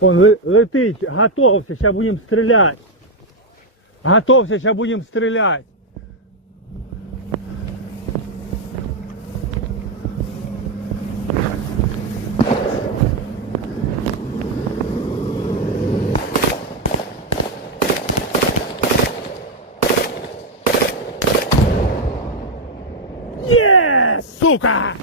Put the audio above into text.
Он летить, готовься, сейчас будем стрелять. Готовься, сейчас будем стрелять. Сука!